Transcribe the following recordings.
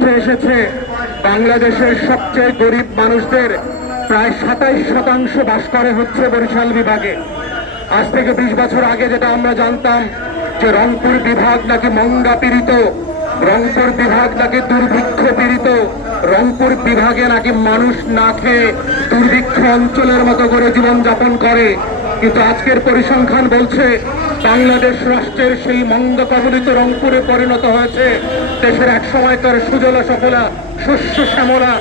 উঠে এসেছে বাংলাদেশের সবচেয়ে গরিব মানুষদের প্রায় 27% বাস করে হচ্ছে বরিশাল বিভাগে। আজ থেকে 20 বছর আগে যেটা আমরা জানতাম যে রংপুর বিভাগ নাকি মঙ্গা পীড়িত, রংপুর বিভাগ নাকি দুর্ভিক্ষ পীড়িত, রংপুর বিভাগে নাকি মানুষ না খেয়ে দুর্ভিক্ষ অঞ্চলের মতো করে জীবনযাপন করে। কিন্তু আজকের পরিসংখ্যান বলছে বাংলাদেশ রাষ্ট্রের সেই মঙ্গা কবলিত রংপুরে পরিণত হয়েছে দেশের এক সময়কার সুজলা সফলা শস্য শ্যামলা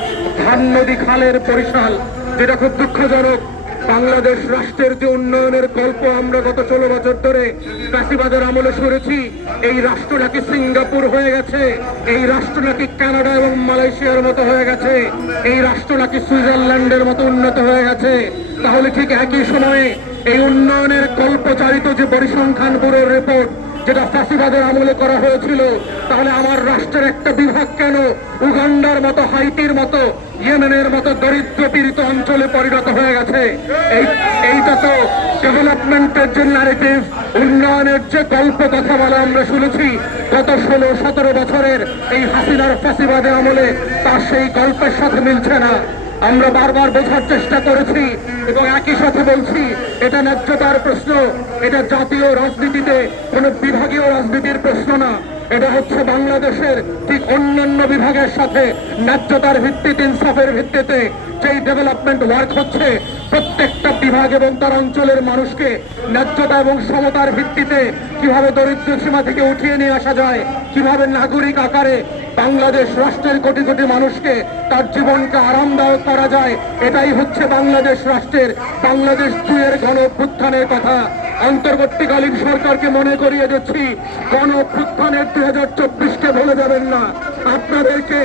ধান নদী খালের বরিশাল। যেটা খুব দুঃখজনক, বাংলাদেশ রাষ্ট্রের যে উন্নয়নের গল্প আমরা গত 16 বছর ধরে ফ্যাসিবাদের আমলে শুনেছি, এই রাষ্ট্র নাকি সিঙ্গাপুর হয়ে গেছে, এই রাষ্ট্র নাকি কানাডা এবং মালয়েশিয়ার মতো হয়ে গেছে, এই রাষ্ট্র নাকি সুইজারল্যান্ডের মতো উন্নত হয়ে গেছে। তাহলে ঠিক একই সময়ে এই উন্নয়নের কল্পচারিত যে পরিসংখ্যান ব্যুরোর রিপোর্ট যেটা ফ্যাসিবাদের আমলে করা হয়েছিল, তাহলে আমার রাষ্ট্রের একটা বিভাগ কেন উগান্ডার মতো, হাইতির মতো, ইয়েমেনের মতো দরিদ্র পীড়িত অঞ্চলে পরিণত হয়ে গেছে? এইটা তো ডেভেলপমেন্টের যে ন্যারেটিভ, উন্নয়নের যে গল্প কথা বলা আমরা শুনেছি গত 16-17 বছরের এই হাসিনার ফ্যাসিবাদের আমলে, তার সেই গল্পের সাথে মিলছে না। আমরা বারবার বোঝার চেষ্টা করেছি এবং একই সাথে বলছি এটা ন্যায্যতার প্রশ্ন, এটা জাতীয় রাজনীতিতে কোনো বিভাগীয় রাজনীতির প্রশ্ন না। এটা হচ্ছে বাংলাদেশের ঠিক অন্যান্য বিভাগের সাথে ন্যায্যতার ভিত্তিতে, ইনসাফের ভিত্তিতে যেই ডেভেলপমেন্ট ওয়ার্ক হচ্ছে, প্রত্যেকটা বিভাগ এবং তার অঞ্চলের মানুষকে ন্যায্যতা এবং সমতার ভিত্তিতে কিভাবে দরিদ্র সীমা থেকে উঠিয়ে নিয়ে আসা যায়, কিভাবে নাগরিক আকারে বাংলাদেশ রাষ্ট্রের কোটি কোটি মানুষকে তার জীবনকে আরামদায়ক করা যায়, এটাই হচ্ছে বাংলাদেশ রাষ্ট্রের বাংলাদেশ 2-এর গণ অভ্যুত্থানের কথা। অন্তর্বর্তীকালীন সরকারকে মনে করিয়ে দিচ্ছি, গণ অভ্যুত্থানের 2024-কে ভুলে যাবেন না। আপনাদেরকে